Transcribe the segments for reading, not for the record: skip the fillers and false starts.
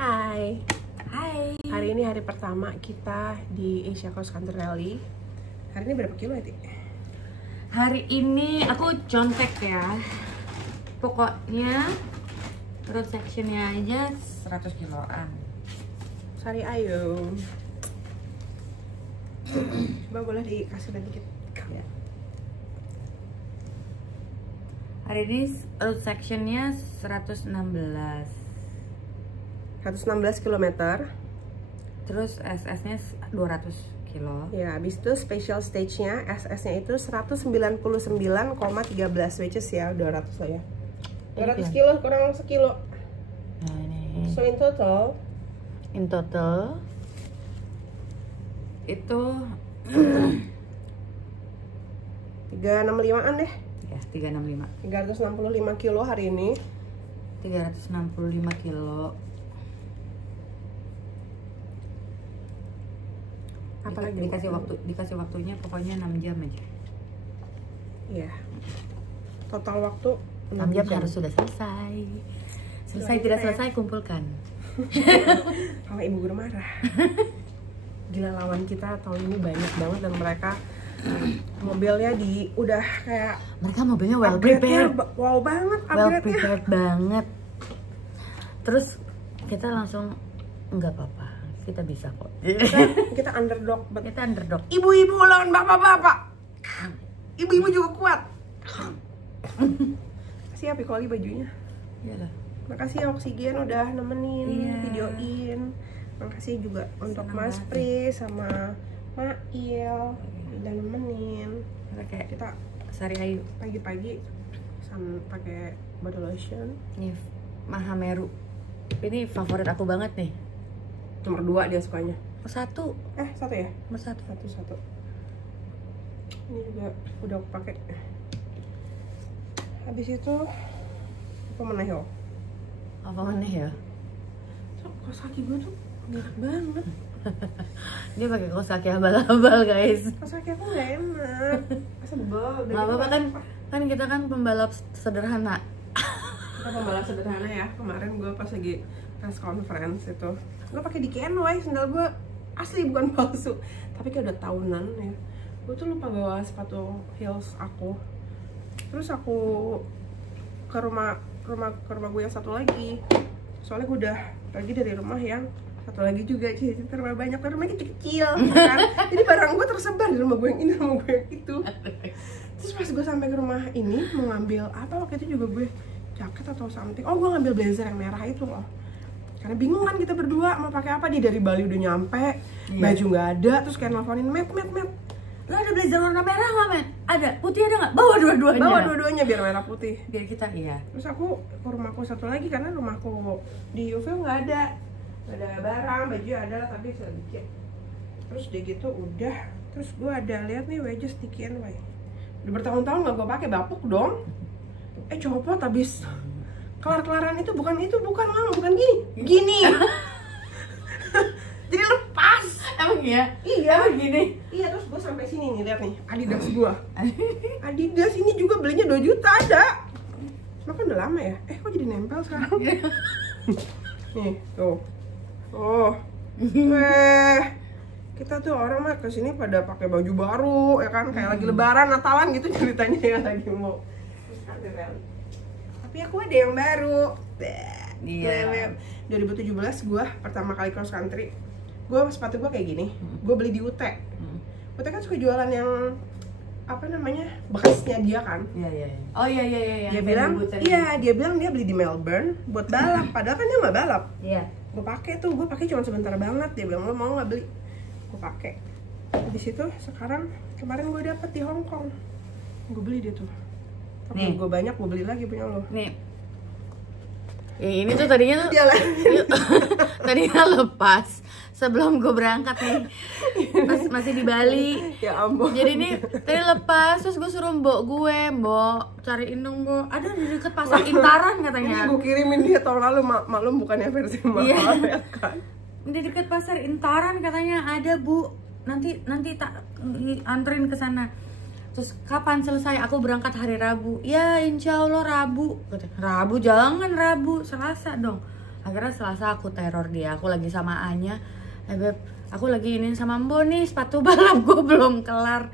Hai. Hai. Hari ini hari pertama kita di Asia Cross Country Rally. Hari ini berapa kilo ya, Ti? Hari ini aku contek ya. Pokoknya road sectionnya aja 100 kiloan. Sari ayo. Coba boleh dikasih dikit ya. Hari ini road sectionnya 116 km. Terus SS-nya 200 kilo. Ya, habis itu special stage-nya SS-nya itu 199,13 which is ya 200 lah ya. 200 kilo kurang sekilo. Nah, ini. So In total itu 365-an deh. ya 365. 365 kilo hari ini. 365 kilo. Apalagi dikasih waktunya pokoknya 6 jam aja. Iya. Total waktu 6 jam harus sudah selesai. Selesai tidak selesai kumpulkan. Kalau ibu guru marah. Gila, lawan kita tahun ini banyak banget dan mereka mobilnya udah kayak Mereka mobilnya well prepared. Wow banget Well upgrade-nya. prepared banget. Terus kita langsung nggak apa-apa, kita bisa kok. Kita underdog Kita underdog. Ibu-ibu lawan bapak-bapak. Ibu-ibu juga kuat. Siap ya Koli bajunya. Iyalah. Makasih ya Oksigen udah nemenin, Iya. videoin. Makasih juga untuk Senang Mas banget. Pri sama Mail udah nemenin. Kayak Kita Sari Ayu. pagi-pagi sama pakai body lotion. Ini Mahameru. Ini favorit aku banget nih. Nomor 2 dia sukanya. Satu. Satu ya? Nomor satu. Satu. Ini juga udah aku pakai. Habis itu apa mana yo? Apa mana ya? Kos kaki gue tuh enak banget. Dia pakai kaos kaki abal-abal guys. Kos kaki aku nggak enak. Sebel. Nggak apa-apa kan kita kan pembalap sederhana. Kita pembalap sederhana ya. Kemarin gue pas lagi press conference itu, gue pakai DKNY, sendal gue asli bukan palsu. Tapi kayak udah tahunan ya. Gue tuh lupa bawa sepatu heels aku. Terus aku ke rumah gue yang satu lagi. Soalnya gue udah pergi dari rumah yang satu lagi juga, terlalu banyak, rumahnya kecil kan. Jadi barang gue tersebar di rumah gue yang ini, rumah gue yang itu. Terus pas gue sampai ke rumah ini mau ngambil apa, waktu itu juga gue jaket atau something. Oh, gue ngambil blazer yang merah itu loh. Karena bingung kan kita berdua mau pakai apa. Dia dari Bali udah nyampe, baju nggak ada, terus kayak nelfonin Met. Lo ada blazer warna merah nggak, Met? Ada. Putih ada nggak? Bawa dua-duanya. Bawa dua-duanya biar merah putih. Biar kita iya. Terus aku ke rumahku satu lagi karena rumahku di UV nggak ada barang, baju ada tapi sedikit. Terus dia gitu udah. Terus gue ada lihat nih wedges DKNY. Udah bertahun-tahun nggak gue pakai, bapuk dong. Copot habis kelar-kelaran itu bukan Mam, bukan gini. Jadi lepas. Emang iya? Iya. Emang gini? Iya, terus gue sampai sini nih, lihat nih Adidas gue. Adidas ini juga belinya 2 juta ada. Cuma kan udah lama ya. Kok jadi nempel sekarang? Nih, tuh. Oh. Kita tuh orang mah kesini pada pakai baju baru ya kan, kayak lagi lebaran, Natalan gitu ceritanya ya, lagi mau. Tapi aku ada yang baru. Iya. 2017 gue pertama kali cross country. Sepatu gue kayak gini. Gue beli di UT. UT kan suka jualan yang apa namanya, bekasnya dia kan. Iya. Oh iya. Dia bilang, dia bilang dia beli di Melbourne buat balap. Padahal kan dia nggak balap. Iya. Gue pakai cuma sebentar banget. Dia bilang, lo mau nggak beli? Gue pakai. Di situ sekarang kemarin gue dapet di Hong Kong. Gue beli dia tuh. Tapi gue banyak, gue beli lagi punya lo. Nih. Ini tuh tadinya tuh Dia lah. tadinya lepas sebelum gue berangkat nih. Masih di Bali. Ya ampun. Jadi ini tadi lepas, terus gue suruh mbok cariin dong, Mbok. Ada di deket pasar Intaran katanya. Gue kirimin dia tahun lalu, maklum bukannya versi mahal ya kan. Di deket pasar Intaran katanya ada, Bu. Nanti tak anterin ke sana. Terus kapan selesai? Aku berangkat hari Rabu. Ya insya Allah Rabu. Rabu jangan, Rabu Selasa dong. Akhirnya Selasa aku teror dia, aku lagi sama Anya, Beb, aku lagi ini sama Mbo nih, sepatu balap gue belum kelar.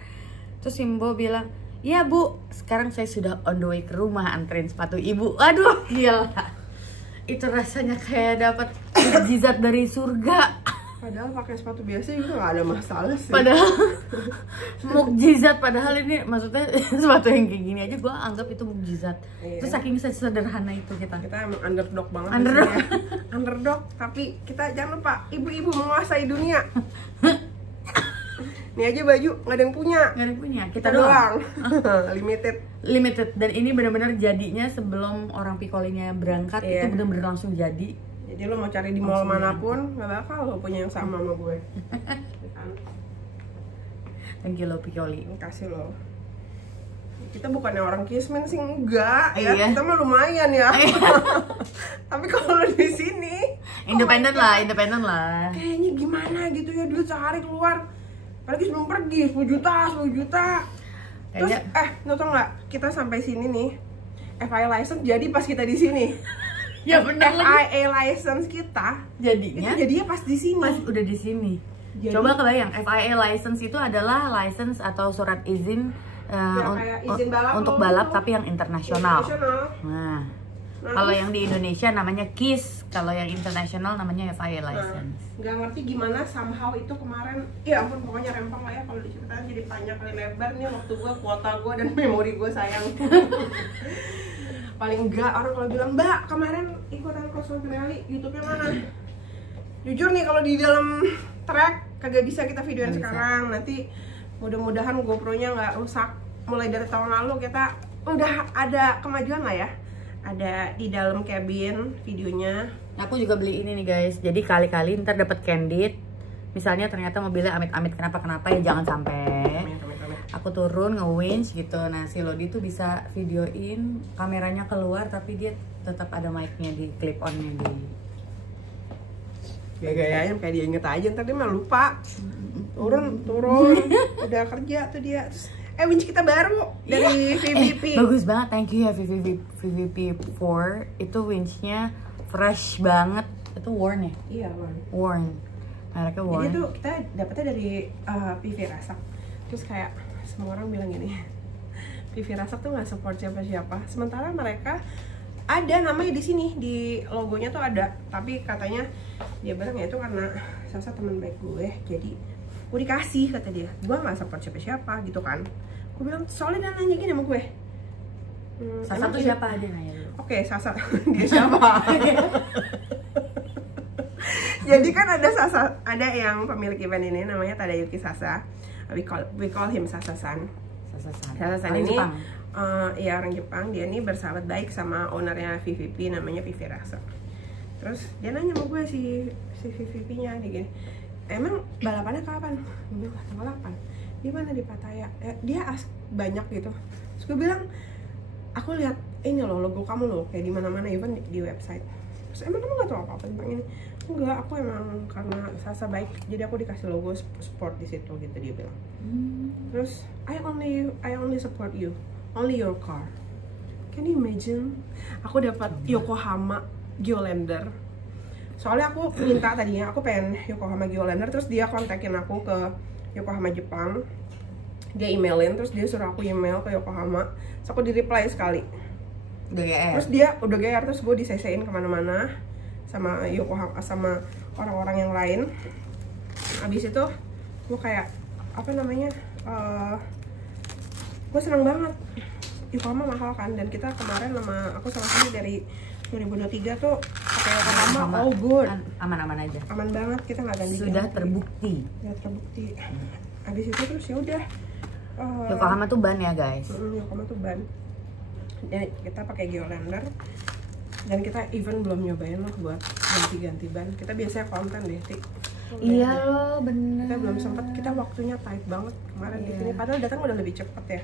Terus si Mbo bilang, iya Bu, sekarang saya sudah on the way ke rumah anterin sepatu ibu. Aduh gila, itu rasanya kayak dapat mukjizat dari surga. Padahal pakai sepatu biasa juga gak ada masalah sih. Padahal mukjizat, padahal ini maksudnya sepatu yang kayak gini aja gue anggap itu mukjizat. Iya. Terus saking sederhana itu kita. Kita emang underdog banget. Underdog. Ya. Underdog, tapi kita jangan lupa ibu-ibu menguasai dunia. Ini aja baju nggak ada yang punya. Nggak ada yang punya, Kita doang. Limited. Dan ini benar-benar jadinya sebelum orang pikolinya berangkat, Iya. itu benar-benar langsung jadi. Jadi lo mau cari di mall manapun nggak bakal lo punya yang sama sama gue. Thank you lo pikoli. Kasih lo. Kita bukannya orang kismin sih, enggak ya. Iya. Kita mah lumayan ya. Tapi kalau lo di sini Independen lah. kayaknya gimana gitu ya, duit sehari keluar. Apalagi sebelum pergi 10 juta. Terus lo tau nggak, kita sampai sini nih FIA license jadi pas kita di sini. Ya benar lagi. FIA license kita Jadinya pas di sini. pas udah di sini. Jadi- Coba kebayang, FIA license itu adalah license atau surat izin kayak izin balap untuk lo balap gitu. tapi yang internasional. Nah, Nah, kalau yang di Indonesia namanya KIS, kalau yang internasional namanya FIA nah, license. nggak ngerti gimana somehow itu kemarin, ya ampun pokoknya rempong lah ya kalau diceritain jadi panjang kali lebar nih waktu gue, kuota gue dan memori gue sayang. Paling enggak orang kalau bilang, Mbak kemarin ikutan cross country rally, YouTube-nya mana? Jujur nih kalau di dalam track kagak bisa kita videoin Nggak bisa. sekarang. Nanti mudah-mudahan GoPro-nya nggak rusak. Mulai dari tahun lalu kita udah ada kemajuan lah ya. Ada di dalam cabin videonya. Aku juga beli ini nih guys, jadi kali-kali ntar dapat candid. Misalnya ternyata mobilnya amit-amit kenapa-kenapa ya jangan sampai. Aku turun nge-winch gitu. Nah si Lodi tuh bisa videoin, kameranya keluar tapi dia tetap ada mic-nya di clip on-nya di. Gaya-gayanya kayak dia inget aja, ntar dia mah lupa. Turun udah kerja tuh dia. Terus, winch kita baru dari VVP. Bagus banget, thank you ya VVP 4. Itu winch-nya fresh banget. Itu Warn ya? Iya, Bang. Warn. Mereknya Warn. Jadi tuh kita dapetnya dari PV Rasak. Terus kayak semua orang bilang gini, PV Rasak tuh nggak support siapa-siapa. Sementara mereka ada namanya di sini, di logonya tuh ada. Tapi katanya dia bilang ya itu karena Sasa teman baik gue, jadi gue dikasih, kata dia. Gue nggak support siapa-siapa gitu kan. Gue bilang soalnya dia nanya gini sama gue. Sasa emang tuh ini- siapa aja nanya dulu. Oke, Sasa dia siapa? Jadi kan ada Sasa, ada yang pemilik event ini namanya Tadayuki Sasa. We call him Sasa-san. Sasa-san Orang ini Jepang. ya orang Jepang. Dia ini bersahabat baik sama ownernya VVP namanya PV Rasa. Terus dia nanya sama gue si VVP-nya dia gini, emang balapannya kapan? Gue bilang tanggal 8. Di mana? Di Pattaya. Dia banyak gitu. Terus gue bilang, aku lihat ini loh logo kamu loh kayak di mana-mana even di website. Terus emang kamu nggak tahu apa-apa tentang ini? Enggak, aku emang karena Sasa baik jadi aku dikasih logo sport di situ gitu dia bilang. Terus I only support you, only your car. Can you imagine? Aku dapat Yokohama Geolandar. Soalnya aku minta tadinya aku pengen Yokohama Geolandar, terus dia kontakin aku ke Yokohama Jepang. Dia emailin, terus dia suruh aku email ke Yokohama. Terus aku di reply sekali. Terus dia udah GR, terus gue di CC-in kemana-mana sama Yokohama sama orang-orang yang lain. Abis itu gue kayak apa namanya, gue senang banget. Yokohama mahal kan, dan kita kemarin sama aku sama Sandi dari 2023 tuh pakai Yokohama all good, Aman-aman aja. aman banget, kita nggak ganti. Sudah terbukti. Sudah terbukti. Abis itu terus ya udah. Yokohama tuh ban ya guys. Yokohama tuh ban. Dan kita pakai Geolandar. Dan kita even belum nyobain loh buat ganti-ganti ban. Kita biasanya konten deh, Tik. Iya loh, bener. Kita belum sempat, kita waktunya tight banget kemarin di sini. Padahal datang udah lebih cepet ya.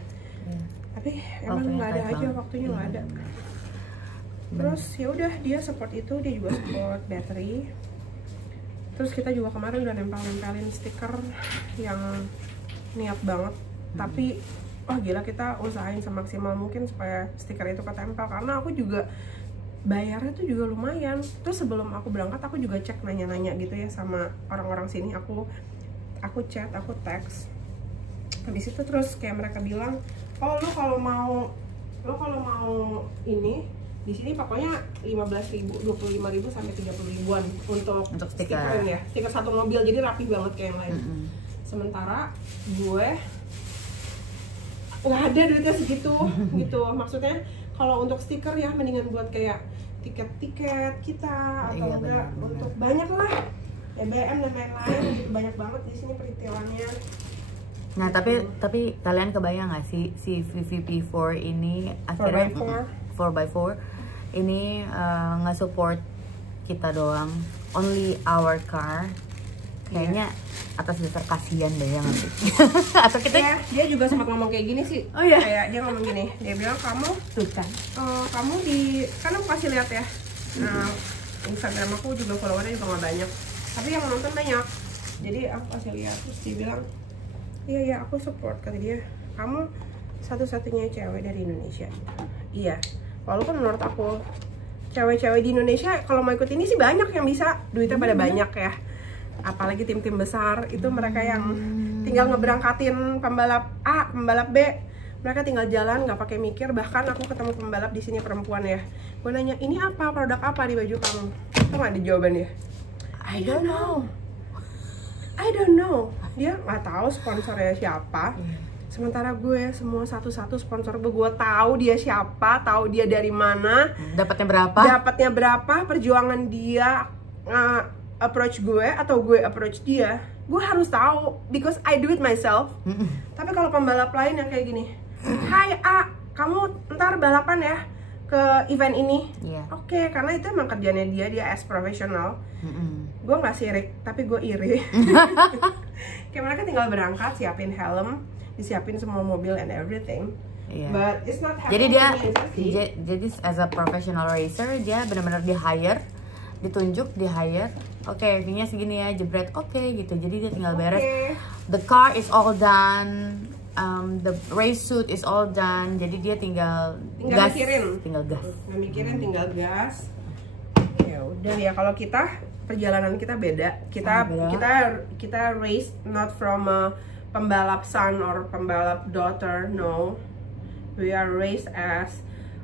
Tapi emang Waktunya nggak ada tight aja, banget. waktunya nggak ada. Terus ya udah dia support itu, dia juga support battery. Terus kita juga kemarin udah nempel-nempelin stiker yang niat banget. Tapi gila kita usahain semaksimal mungkin supaya stiker itu ketempel, karena aku juga bayarnya tuh juga lumayan. Terus sebelum aku berangkat aku juga cek nanya-nanya gitu ya sama orang-orang sini. Aku chat, aku teks. Habis itu terus kayak mereka bilang, oh lo kalau mau ini di sini pokoknya 15.000, 25.000 sampai 30 ribuan untuk stiker ya. Stiker satu mobil, jadi rapi banget kayak yang lain. Sementara gue nggak ada duitnya segitu gitu. Maksudnya kalau untuk stiker ya mendingan buat kayak tiket-tiket kita atau enggak untuk banyak lah BBM dan lain-lain gitu, banyak banget di sini peritilannya. Nah tapi kalian kebayang nggak sih si VVP4 ini akhirnya 4x4 ini nggak support kita doang, only our car. Kayaknya atas dasar kasihan deh ya nggak sih? Atau kita dia juga sempat ngomong kayak gini sih. Oh iya. Kayak dia ngomong gini, dia bilang kamu tuh kan, kamu kan aku kasih lihat ya. Nah, Instagram aku juga followernya juga nggak banyak, tapi yang nonton banyak. Jadi aku kasih lihat, terus dia bilang, iya aku support, kata dia. Kamu satu-satunya cewek dari Indonesia. Iya. Walaupun menurut aku cewek-cewek di Indonesia kalau mau ikut ini sih banyak yang bisa, duitnya pada banyak ya. Apalagi tim-tim besar itu mereka yang tinggal ngeberangkatin pembalap A, pembalap B, mereka tinggal jalan nggak pakai mikir. Bahkan aku ketemu pembalap di sini perempuan ya, gue nanya ini apa, produk apa di baju kamu, itu nggak ada jawabannya. I don't know. Dia nggak tahu sponsornya siapa. Sementara gue semua satu-satu sponsor gue tahu dia siapa, tahu dia dari mana, dapatnya berapa, perjuangan dia approach gue atau gue approach dia, gue harus tahu because I do it myself. Tapi kalau pembalap lain yang kayak gini, hai A, kamu ntar balapan ya ke event ini, Oke, karena itu emang kerjanya dia as profesional. Gue nggak sirik, tapi gue iri. Kayak mereka tinggal berangkat, siapin helm, disiapin semua mobil and everything. But it's not happening. Jadi as a professional racer dia benar-benar ditunjuk, oke, fee-nya segini ya, jebret, oke gitu. Jadi dia tinggal beres. The car is all done, the race suit is all done. Jadi dia tinggal gas. Nggak mikirin, tinggal gas. Ya udah ya, kalau perjalanan kita beda. Kita race not from a pembalap son or pembalap daughter, no. We are raised as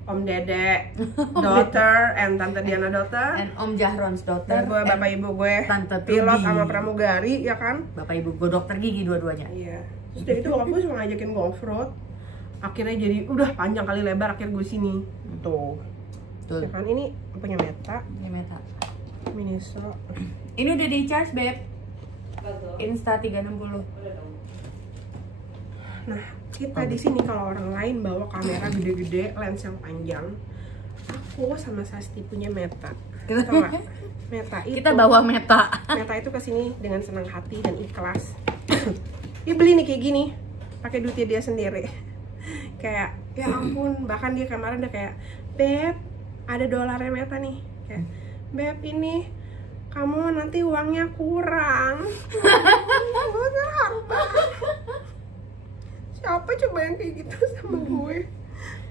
Om Dede daughter and Tante Diana daughter and Om Jahron's daughter. Dan gue bapak ibu gue Tante pilot sama pramugari, ya kan? Bapak ibu gue dokter gigi dua-duanya. Iya. Terus dari itu aku cuma ngajakin gue off-road. Akhirnya jadi udah panjang kali lebar, akhir gue sini. Tuh. Ya kan, ini punya Meta. Miniso. Ini udah di charge, Beb. Insta 360. Nah, kita di sini kalau orang lain bawa kamera gede-gede, lens yang panjang, aku sama Sasti punya Meta. Tahu nggak? Meta itu. Kita bawa Meta. Meta itu kesini dengan senang hati dan ikhlas. Dia beli nih kayak gini, pakai duitnya dia sendiri. Kayak ya ampun, bahkan dia kemarin udah kayak, Beb, ada dolarnya Meta nih. Kayak, Beb, ini kamu nanti uangnya kurang. Gue terharu banget. Siapa coba yang kayak gitu sama gue?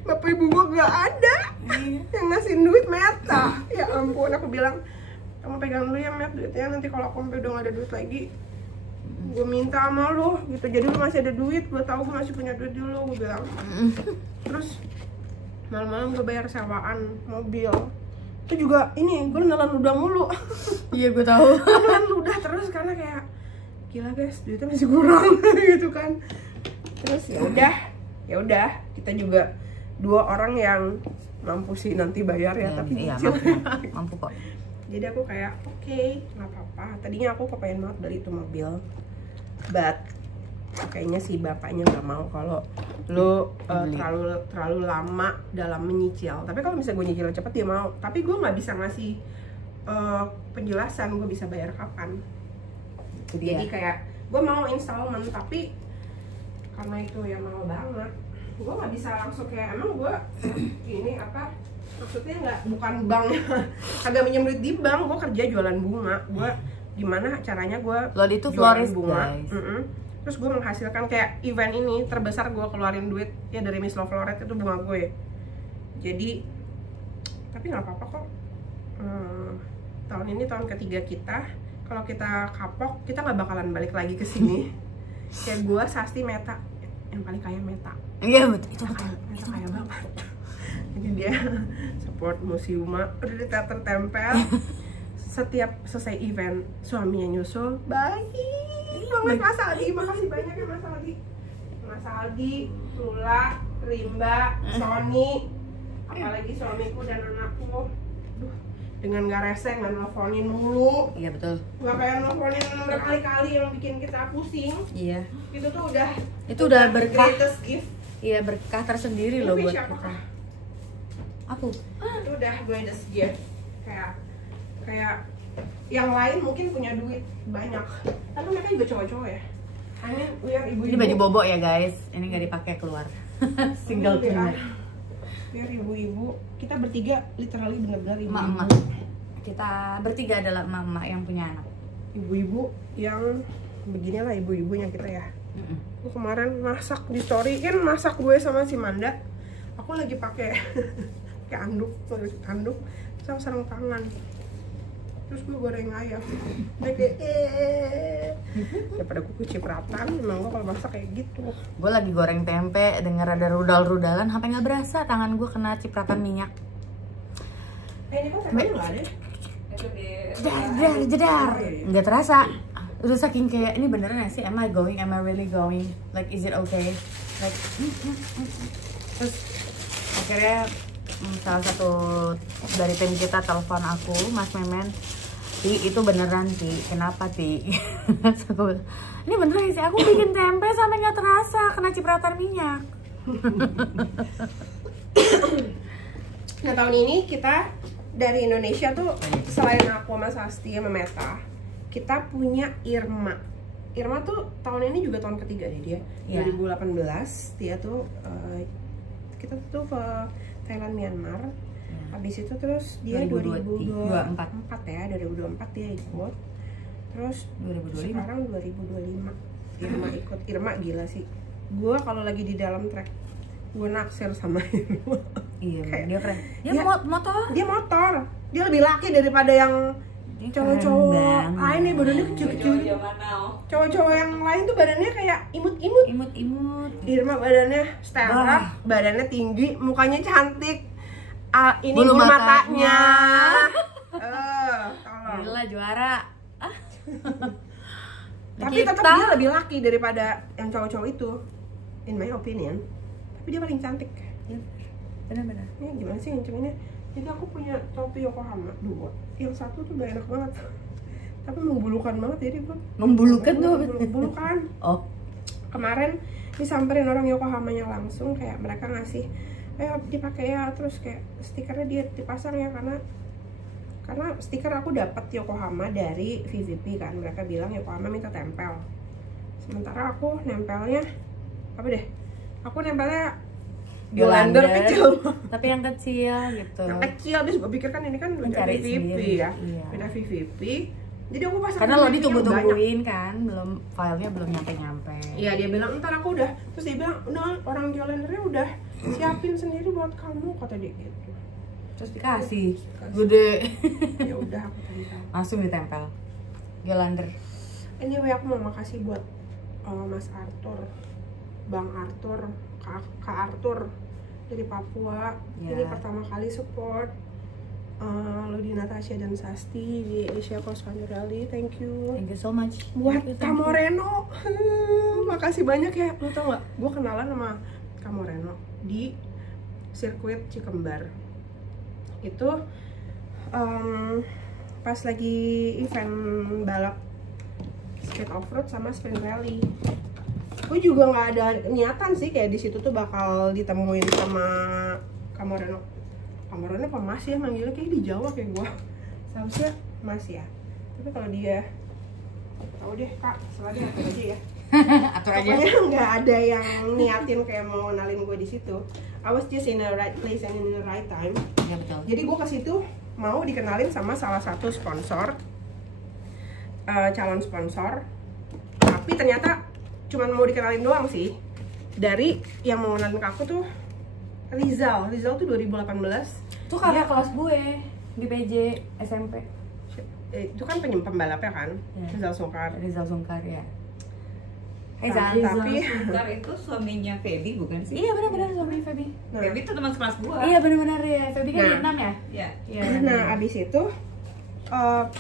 Bapak ibu gue gak ada yang ngasih duit Meta. Ya ampun, aku bilang, kamu pegang dulu ya Met duitnya, nanti kalau aku udah gak ada duit lagi, gue minta sama lo gitu. Jadi lu masih ada duit, gue tahu gue masih punya duit dulu, gue bilang. Terus malam-malam gue bayar sewaan mobil. Itu juga ini, gue nelan ludah mulu. Iya, gue tahu. Nelan ludah terus karena kayak gila guys, duitnya masih kurang gitu kan. Terus ya udah kita juga dua orang yang mampu sih nanti bayar ya, tapi mampu kok. Jadi aku kayak oke, nggak apa-apa. Tadinya aku kepengen banget beli itu mobil, but kayaknya si bapaknya nggak mau kalau lo terlalu lama dalam menyicil. Tapi kalau misalnya gue nyicil cepet dia mau. Tapi gue nggak bisa ngasih penjelasan gue bisa bayar kapan. Jadi kayak gue mau installment, tapi karena itu ya mahal banget, gue nggak bisa langsung kayak emang gue ini apa maksudnya bukan bank agak minjem duit di bank. Gue kerja jualan bunga, gue gimana caranya gue itu florist bunga, terus gue menghasilkan kayak event ini terbesar gue keluarin duit ya dari Miss Love Floret itu bunga gue. Jadi tapi tapi nggak apa-apa kok. Tahun ini tahun ketiga kita. Kalau kita kapok, kita nggak bakalan balik lagi ke sini. Kayak gue, Sasti, Meta, yang paling kaya Meta. Iya betul, itu Meta betul. kaya banget. Jadi dia support Musiuma, udah di teater tempel. Setiap selesai event suaminya nyusul, baik banget Mas Aldi, makasih banyak ya Mas Aldi. Mas Aldi, Lula, Rimba, Sony, apalagi suamiku dan anakku. Duh, dengan gak rese, gak nelfonin mulu. Iya betul. Gak kayak nelfonin berkali-kali yang bikin kita pusing. Iya. Itu tuh Itu udah berkah. greatest gift. Iya berkah tersendiri loh Tapi buat siapa kita. kah? Aku. Itu udah greatest gift. Kayak yang lain mungkin punya duit banyak, tapi mereka juga cowok-cowok ya. I mean, we are ibu-ibu. Ini baju bobo ya guys. Ini nggak dipakai keluar. Single We cleaner. are ibu-ibu. Kita bertiga literally benar-benar ibu-ibu. Emak-emak. Kita bertiga adalah emak-emak yang punya anak. Ibu-ibu yang beginilah ibu-ibunya kita ya. Aku kemarin masak di story kan, masak gue sama si Manda. Aku lagi pakai anduk, sama sarung tangan. Terus gue goreng ayam. Daripada gue cipratan, emang gue kalau masak kayak gitu. Gue lagi goreng tempe, denger ada rudal-rudalan, sampai nggak berasa tangan gue kena cipratan minyak. Ini kok tempenya nggak ada? Jedar, nggak terasa. Udah saking kayak ini beneran gak sih? Am I really going? Like is it okay? Like terus akhirnya salah satu dari tim kita telepon aku, Mas Memen, Ti, itu beneran Ti, kenapa Ti? Ini beneran sih, aku bikin tempe sampai nggak terasa kena cipratan minyak. Nah tahun ini kita dari Indonesia tuh selain aku sama Sasti sama Meta, kita punya Irma. Irma tuh tahun ini juga tahun ketiga deh dia. Ya. 2018 dia tuh kita tuh ke Thailand, Myanmar. Habis itu terus dia 2024 ya, 2024 dia ikut. Terus 2025. sekarang 2025 Irma ikut. Irma gila sih. Gua kalau lagi di dalam track gue naksir sama Irma. Iya, Kayak, dia keren. Dia motor. Dia motor. Dia lebih laki daripada yang cowok-cowok. Ini badannya kecil-kecil. Cowok-cowok yang lain tuh badannya kayak imut-imut. Imut. Irma badannya stand up, badannya tinggi, mukanya cantik. Ini Bulu bulu matanya. Tolong. Gila juara. Tapi tetap dia lebih laki daripada yang cowok-cowok itu, in my opinion. Tapi dia paling cantik. Ya, benar-benar. Ini gimana sih nginceminnya? Jadi aku punya topi Yokohama 2. Yang satu tuh gak enak banget, tapi membulukan banget, jadi gue Membulukan tuh. membulukan. Oh, Kemarin disamperin orang Yokohamanya langsung, kayak mereka ngasih, ayo dipakai ya, terus kayak stikernya dia dipasang ya, karena stiker aku dapat Yokohama dari VVP kan, mereka bilang Yokohama minta tempel. Sementara aku nempelnya apa deh? Aku nempelnya Yolander kecil. Tapi yang kecil gitu. Yang kecil, habis gue pikir kan ini kan beda Mencari VVP sendiri, ya, iya. beda VVP. Jadi aku pasang Karena lo VVP-nya banyak. ditunggu-tungguin kan, filenya belum nyampe-nyampe. Iya, dia bilang ntar aku udah, terus dia bilang nah orang Yolandernya udah siapin sendiri buat kamu, kata dia gitu. Terus dikasih gede. Ya udah aku tempel. Langsung ditempel. Yolander. Anyway, aku mau makasih buat Mas Arthur, Bang Arthur, Kak Arthur dari Papua. Ya. Ini pertama kali support Lodi, Natasha dan Sasti di Asia Cross Country Rally. Thank you. Thank you so much. Buat Thank you. Kamoreno, makasih banyak ya. Lu tau gak, gue kenalan sama Kamoreno di sirkuit Cikembar. Itu pas lagi event balap speed off-road sama sprint rally. Gue juga nggak ada niatan sih kayak di situ tuh bakal ditemuin sama Kamoreno. Kamoreno apa Mas ya manggilnya, kayak di Jawa kayak gue. Seharusnya Mas ya. Tapi kalau dia tahu deh Kak, setelah atur aja ya. Atur aja. Pokoknya nggak ada yang niatin kayak mau kenalin gue di situ. I was just in the right place and in the right time. Ya betul. Jadi gue ke situ mau dikenalin sama salah satu sponsor, calon sponsor. Tapi ternyata cuman mau dikenalin doang sih. Dari yang mau kenalin ke aku tuh Rizal tuh 2018 Itu kakak kelas gue di PJ SMP. Itu kan pembalapnya kan, Rizal Sungkar. Rizal Sungkar ya. Hai Tapi Sungkar itu suaminya Feby bukan sih? iya benar-benar suami Feby. Feby itu teman sekelas gua. Iya benar-benar ya. Feby kan Nah. 6 ya? Iya. Iya. Nah abis itu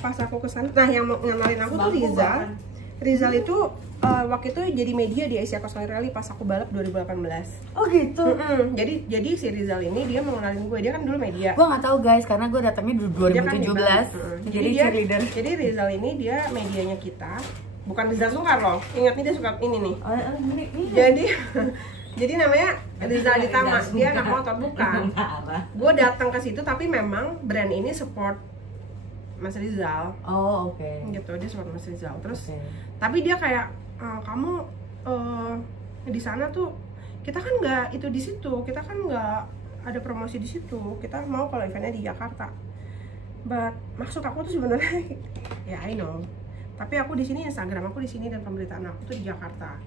pas aku kesana, nah yang mau ngenalin aku tuh Rizal. Rizal itu waktu itu jadi media di Asia Cross Country Rally pas aku balap 2018. Oh gitu. Jadi si Rizal ini dia mau ngenalin gue, dia kan dulu media. Gue nggak tahu guys karena gue datangnya Dia kan 2017. di Bali. Jadi dia, cheerleader. jadi Rizal ini dia medianya kita, bukan Rizal Sungkar loh. Ingat nih dia suka ini nih. Ini. Jadi jadi namanya Rizal Ditama, dia anak motor bukan. Gue datang ke situ tapi memang brand ini support Mas Rizal. Oh oke. Gitu, dia support Mas Rizal. Terus Oke. tapi dia kayak kamu di sana tuh kita kan nggak itu di situ, kita kan nggak ada promosi di situ, kita mau kalau eventnya di Jakarta. But maksud aku tuh sebenarnya ya I know, tapi aku di sini Instagram aku di sini dan pemberitaan aku tuh di Jakarta.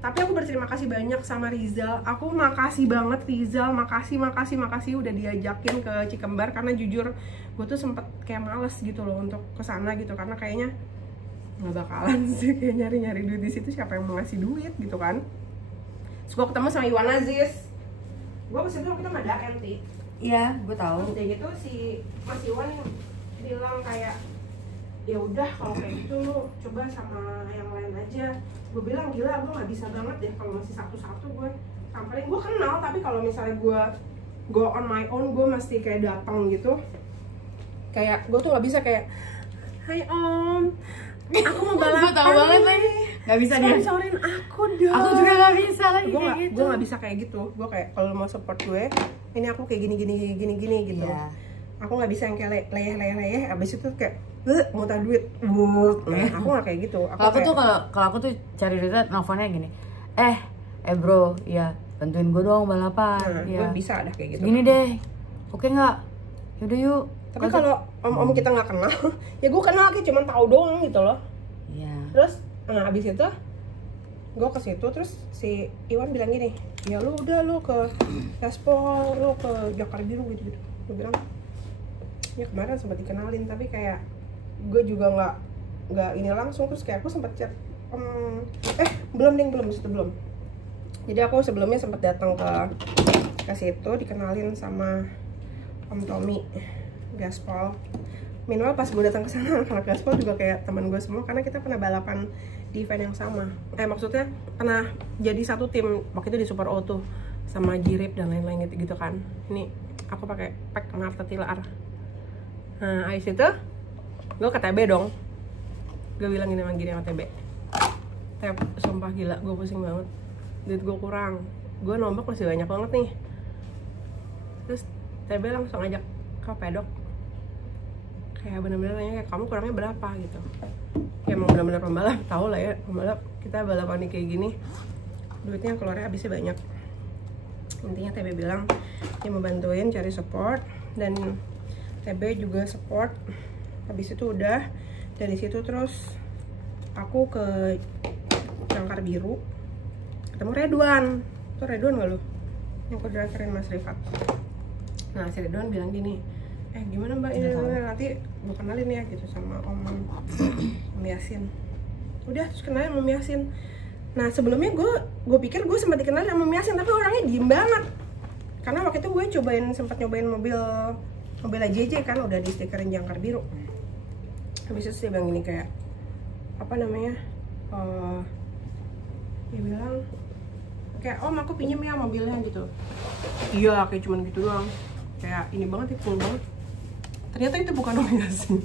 Tapi aku berterima kasih banyak sama Rizal. Aku makasih banget Rizal, makasih udah diajakin ke Cikembar, karena jujur gue tuh sempet kayak males gitu loh untuk kesana gitu, karena kayaknya nggak bakalan sih kayak nyari duit di situ, siapa yang mau ngasih duit gitu kan. Terus gue ketemu sama Iwan Aziz, gue kesini waktu itu sama Daen sih. Iya, gue tahu. Udah gitu si Mas Iwan bilang kayak ya udah kalau kayak gitu lu coba sama yang lain aja. Gue bilang gila, gue nggak bisa banget deh kalau masih satu-satu gue samperin. Gue kenal tapi kalau misalnya gue go on my own, gue mesti kayak datang gitu. Kayak gue tuh nggak bisa kayak hai om, aku mau balapan. Gue tahu banget lagi. Gak bisa dia. Sponsorin aku dong. Aku juga gak bisa lagi kayak gitu. Gue gak bisa kayak gitu. Gue kayak kalau mau support gue, ini aku kayak gini gitu. Iya. Aku nggak bisa yang kayak leyeh. Abis itu kayak muntah duit. Nah, aku nggak kayak gitu. Kalau aku tuh cari duit nelfonnya gini. Bro, ya bantuin gue dong balapan. Nah, Ya. gue bisa ada kayak gitu. Gini deh. Oke nggak? Yaudah yuk. Tapi kalau om kita nggak kenal, ya gue kenal kayak cuma tahu doang gitu loh. Iya. Terus abis itu gue ke situ, terus si Iwan bilang gini, ya lu udah lu ke Gaspol, lu ke Jakar Biru gitu. Gue bilang ya kemarin sempat dikenalin tapi kayak gue juga nggak ini langsung. Terus kayak aku sempat chat belum situ belum. Jadi aku sebelumnya sempat datang ke situ dikenalin sama Om Tommy Gaspol. Minimal pas gue datang ke sana anak Gaspol juga kayak teman gue semua, karena kita pernah balapan di event yang sama. Maksudnya pernah jadi satu tim waktu itu di Super O tuh sama Jirip dan lain-lain gitu kan. Ini aku pakai pack Marta Tilar. Nah, abis itu gue ke TB dong. Gue bilang gini sama TB. Tep, sumpah gila, gue pusing banget. Duit gue kurang. Gue nombok masih banyak banget nih. Terus TB langsung ajak ke pedok. Kayak bener-bener nanya kayak kamu kurangnya berapa gitu. Kayak emang bener-bener pembalap, tau lah ya pembalap kita balapan kayak gini duitnya keluarnya habisnya banyak. Intinya TB bilang dia mau bantuin cari support, dan TB juga support. Habis itu udah dari situ terus aku ke Jangkar Biru ketemu Redwan. Tuh Redwan gak lu? Yang driverin Mas Rifat. Nah si Redwan bilang gini, gimana mbak ini nanti gue kenalin ya gitu sama Om Yasin. Udah terus kenalin Om Yasin. Nah sebelumnya gue pikir gue sempat dikenalin sama Om Yasin, tapi orangnya diem banget. Karena waktu itu gue sempat nyobain mobil AJJ kan, udah di stikerin Jangkar Biru. Habis itu dia bilang gini kayak apa namanya, dia bilang kayak Om aku pinjem ya mobilnya gitu. Iya kayak cuman gitu doang, kayak ini banget, itu banget. Ternyata itu bukan Om Yasin.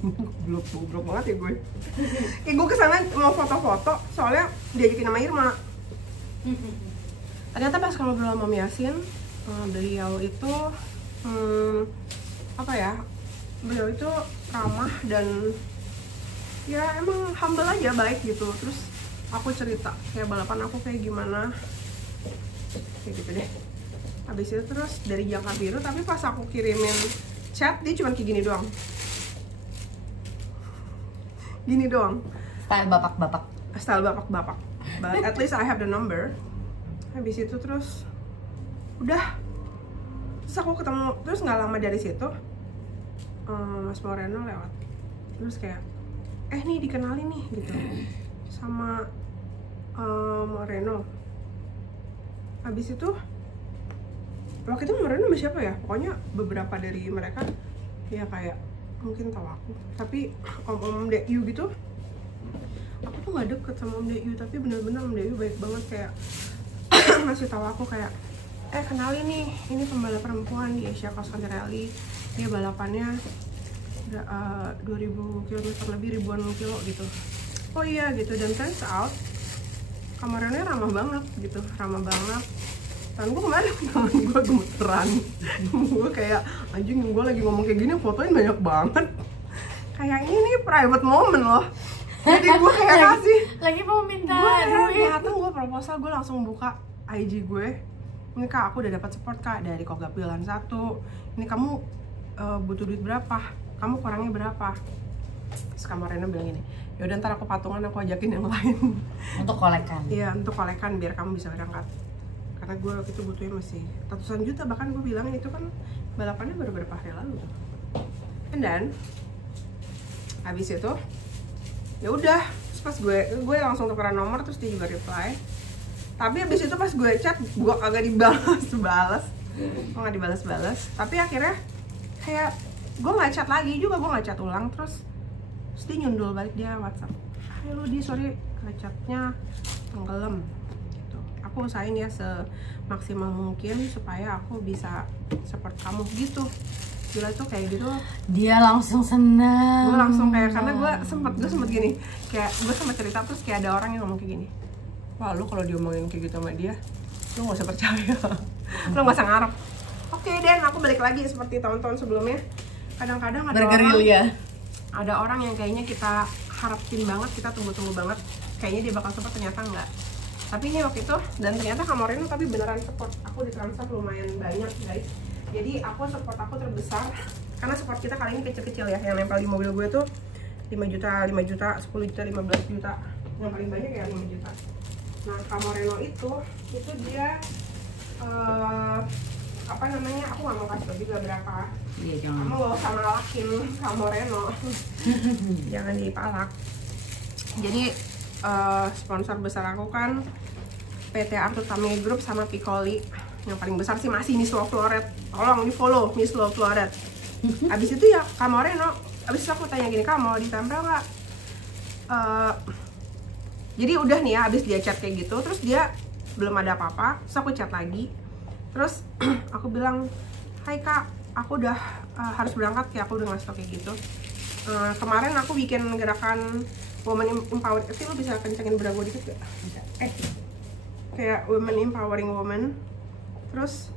Goblok banget ya gue. Gue kesana mau foto-foto soalnya diajakin sama Irma. Ternyata pas kalau belum Om Yasin, beliau itu apa ya, beliau itu ramah dan ya emang humble aja, baik gitu. Terus aku cerita kayak balapan aku kayak gimana, kayak gitu deh. Habis itu terus dari Jangkar Biru, tapi pas aku kirimin chat dia cuma kayak gini doang. Gini doang. Style bapak-bapak. Style bapak-bapak. But at least I have the number. Habis itu terus udah Terus aku ketemu, terus nggak lama dari situ Mas Moreno lewat, terus kayak nih dikenalin nih gitu sama Moreno. Habis itu waktu itu Moreno sama siapa ya, pokoknya beberapa dari mereka ya kayak mungkin tahu aku, tapi om DU gitu aku tuh nggak deket sama om DU, tapi bener-bener om DU baik banget, kayak ngasih tahu aku kayak kenalin nih, ini pembalap perempuan di Asia Cross Country Rally, dia balapannya 2000 km lebih, ribuan kilo gitu. Oh iya gitu, dan turns out kamarnya ramah banget gitu, ramah banget. Dan gue kemarin temen gue gemeteran, gue kayak anjing, gue lagi ngomong kayak gini fotoin banyak banget, kayak ini private moment loh. Jadi gue kayak kasih lagi mau minta gue datang, gue proposal, gue langsung buka IG gue, ini kak aku udah dapat support kak dari Kogak Bilan 1, ini kamu butuh duit berapa, kamu kurangnya berapa. Terus kamarnya bilang gini, yaudah ntar aku patungan, aku ajakin yang lain untuk kolekan. Iya, untuk kolekan biar kamu bisa berangkat, karena gue waktu itu butuhnya masih ratusan juta, bahkan gue bilang itu kan balapannya baru beberapa hari lalu. And then habis itu ya udah, pas gue langsung tukeran nomor, terus dia juga reply. Tapi habis itu pas gue chat, gue kagak dibalas, gue nggak dibalas. Tapi akhirnya kayak gue nggak chat lagi juga, gue nggak chat ulang. Terus dia nyundul balik, dia WhatsApp, "Hai Ludi, sorry chatnya tenggelam." Gitu. Aku usahain ya semaksimal mungkin supaya aku bisa support kamu gitu. Gila tuh kayak gitu. Dia langsung senang. Gue langsung kayak, karena gue sempet gini, kayak gue sempet cerita, terus kayak ada orang yang ngomong kayak gini, wah lu kalau diomongin kayak gitu sama dia, lu gak usah percaya, lu gak usah ngarep. Oke, Dan, aku balik lagi seperti tahun-tahun sebelumnya. Kadang-kadang ada orang yang kayaknya kita harapin banget, kita tunggu-tunggu banget, kayaknya dia bakal support, ternyata enggak. Tapi ini waktu itu, dan ternyata Kamoreno tapi beneran support. Aku ditransfer lumayan banyak guys. Jadi support aku terbesar, karena support kita kali ini kecil-kecil ya. Yang nempel di mobil gue tuh 5 juta, 10 juta, 15 juta. Yang paling banyak ya 5 juta. Nah, Kamoreno itu dia apa namanya, aku nggak mau kasih tau juga berapa. Iya, jangan. Kamu gak usah malakin Kamoreno. Jangan dipalak. Jadi sponsor besar aku kan PT Arthur Tamiya Group sama Piccoli. Yang paling besar sih masih Miss Love Floret. Tolong di follow Miss Love Floret. Abis itu ya Kamoreno. Abis itu aku tanya gini, kamu mau ditempel nggak? Jadi udah nih ya, abis dia chat kayak gitu, terus dia belum ada apa-apa, terus aku chat lagi, terus aku bilang, "Hai kak, aku udah harus berangkat ya," aku udah ngasih tau kayak gitu. Kemarin aku bikin gerakan Women Empowering, lo bisa kencengin bra gue dikit gak? Bisa. Kayak Women Empowering Women, terus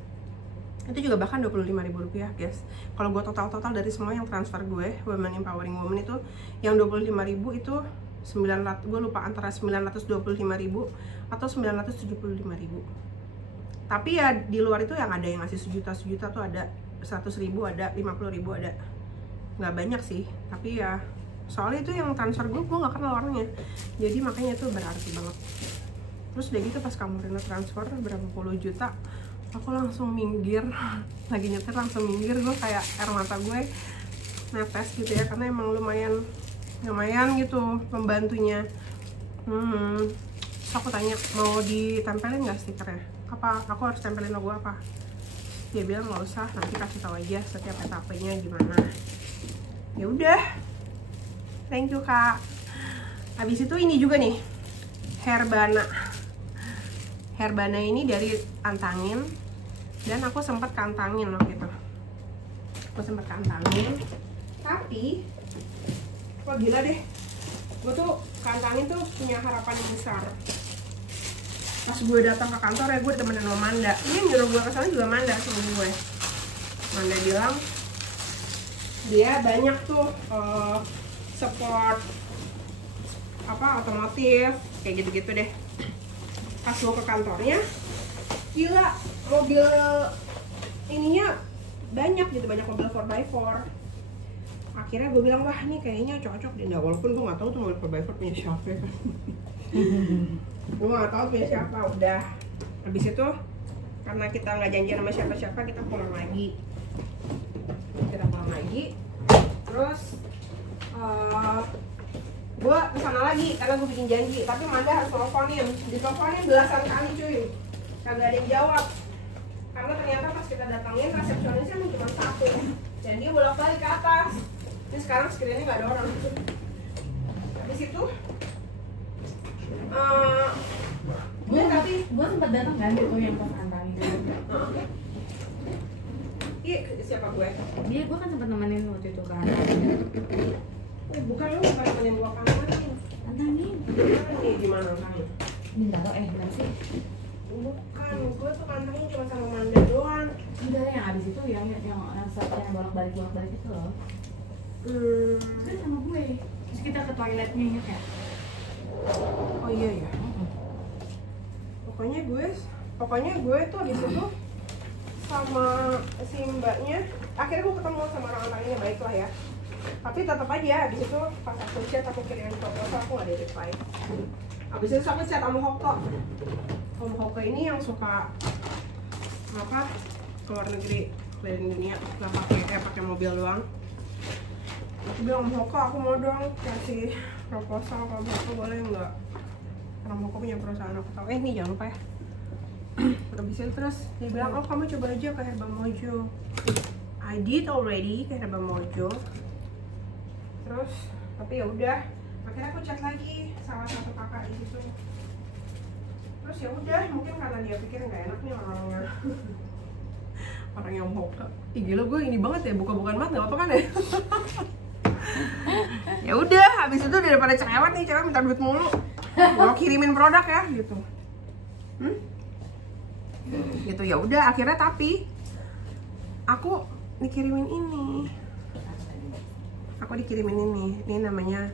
itu juga bahkan Rp25.000 guys. Kalau gue total dari semua yang transfer gue Women Empowering Women itu, yang 25.000 itu 900, gue lupa antara 925.000 atau 975.000. Tapi ya di luar itu yang ada yang ngasih sejuta tuh ada 100.000, ada 50.000, ada. Nggak banyak sih, tapi ya soalnya itu yang transfer gue nggak kenal orangnya, jadi makanya itu berarti banget. Terus udah gitu pas Kamoreno transfer berapa puluh juta, aku langsung minggir, lagi nyetir langsung minggir, gue kayak air mata gue netes gitu ya, karena emang lumayan gitu pembantunya. Terus aku tanya, mau ditempelin nggak stikernya? Apa aku harus tempelin logo apa? Dia bilang nggak usah, nanti kasih tahu aja setiap etapenya gimana. Ya udah, thank you kak. Habis itu ini juga nih, Herbana ini dari Antangin, dan aku sempat kantangin waktu itu. Tapi wah gila deh, gue tuh kantangin tuh punya harapan yang besar. Pas gue datang ke kantor ya, gue ditemenin sama Manda. Ini nyuruh gue kesana juga Manda sama gue. Manda bilang dia banyak tuh support apa otomotif kayak gitu-gitu deh. Pas gue ke kantornya, gila mobil ininya banyak gitu, banyak mobil 4x4. Akhirnya gue bilang, wah ini kayaknya cocok deh. Nah, walaupun gue nggak tahu tuh mobil 4x4 punya siapa ya kan. Gue nggak tahu punya siapa. Udah habis itu karena kita nggak janjian sama siapa-siapa, kita pulang lagi. Terus gue kesana lagi karena gue bikin janji, tapi Manda harus teleponin, diteleponin belasan kali cuy, kagak ada yang jawab. Karena ternyata pas kita datangin resepsionisnya cuma satu, dan dia bolak-balik ke atas. Ini sekarang screennya nggak ada orang. Habis itu gue sempat datang kan itu yang pas antangin. Iya, siapa gue? Dia gue kan sempat nemenin waktu itu kan. Bukan, lu bukan nemenin gue kan antangin. Nih gimana antangin? Minta tuh benar sih. Bukan, gue tuh kantongnya cuma sama Manda doang. Enggak, yang abis itu yang bolak-balik itu loh. Kan sama gue. Terus kita ke toiletnya, inget ya? Oh iya ya. Pokoknya gue tuh abis itu sama si mbaknya, akhirnya gue ketemu sama orang antanginnya, baik lah ya. Tapi tetap aja abis itu pas aku chat, aku kirimin foto, aku gak ada reply. Abis itu aku chat sama Hoko. Om Hoko ini yang suka apa, keluar negeri, keliling dunia, nggak pakai mobil doang. Aku bilang, Om Hoko, aku mau dong kasih proposal, kalau Hoko boleh nggak? Karena Hoko punya perusahaan, aku tahu. Ini jangan lupa ya. Habis itu terus dia bilang, oh kamu coba aja ke Herba Mojo. I did already ke Herba Mojo. Terus tapi ya udah, akhirnya aku chat lagi salah satu kakak di situ. Terus ya udah, mungkin karena dia pikir nggak enak nih orangnya. Orang yang Hoko. Ih gila, gue ini banget ya, buka-bukaan banget nggak apa kan ya. Ya udah, habis itu daripada cerewet nih, cewek minta duit mulu, mau kirimin produk ya gitu. Gitu ya udah, akhirnya tapi aku dikirimin ini. Ini namanya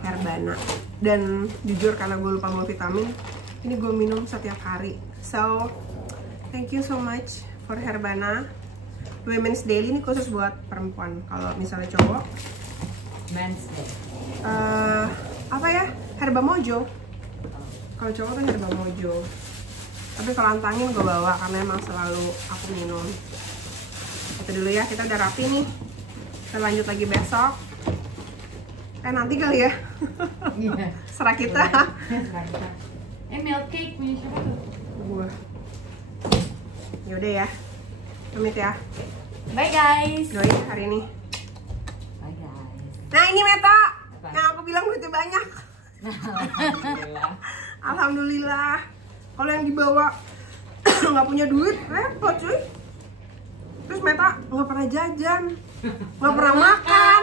Herbana. Dan jujur karena gue lupa multivitamin, ini gue minum setiap hari. So, thank you so much for Herbana. Women's Daily ini khusus buat perempuan. Kalau misalnya cowok, Men's Day. apa ya? Herba Mojo. Kalau cowok tuh Herba Mojo. Tapi kalau antangin gue bawa karena emang selalu aku minum. Itu dulu ya, kita udah rapi nih. Kita lanjut lagi besok. Nanti kali ya. Iya. Serah kita. Milk cake punya siapa tuh? Gua. Yaudah ya. Pamit ya. Bye guys. Doain hari ini. Bye guys. Nah ini Meta. Apa? Yang aku bilang duitnya banyak. Alhamdulillah. Alhamdulillah. Kalau yang dibawa nggak punya duit, repot cuy. Terus Meta nggak pernah jajan, nggak pernah makan.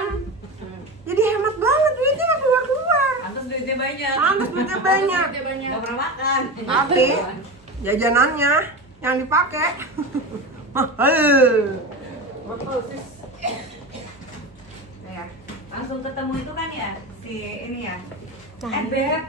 Jadi hemat banget, duitnya nggak keluar. Pantes duitnya banyak. Pantes duitnya banyak. Nggak pernah makan. Tapi jajanannya yang dipakai mahal. Mahal sis. Ya. Langsung ketemu itu kan ya si ini ya. Beb,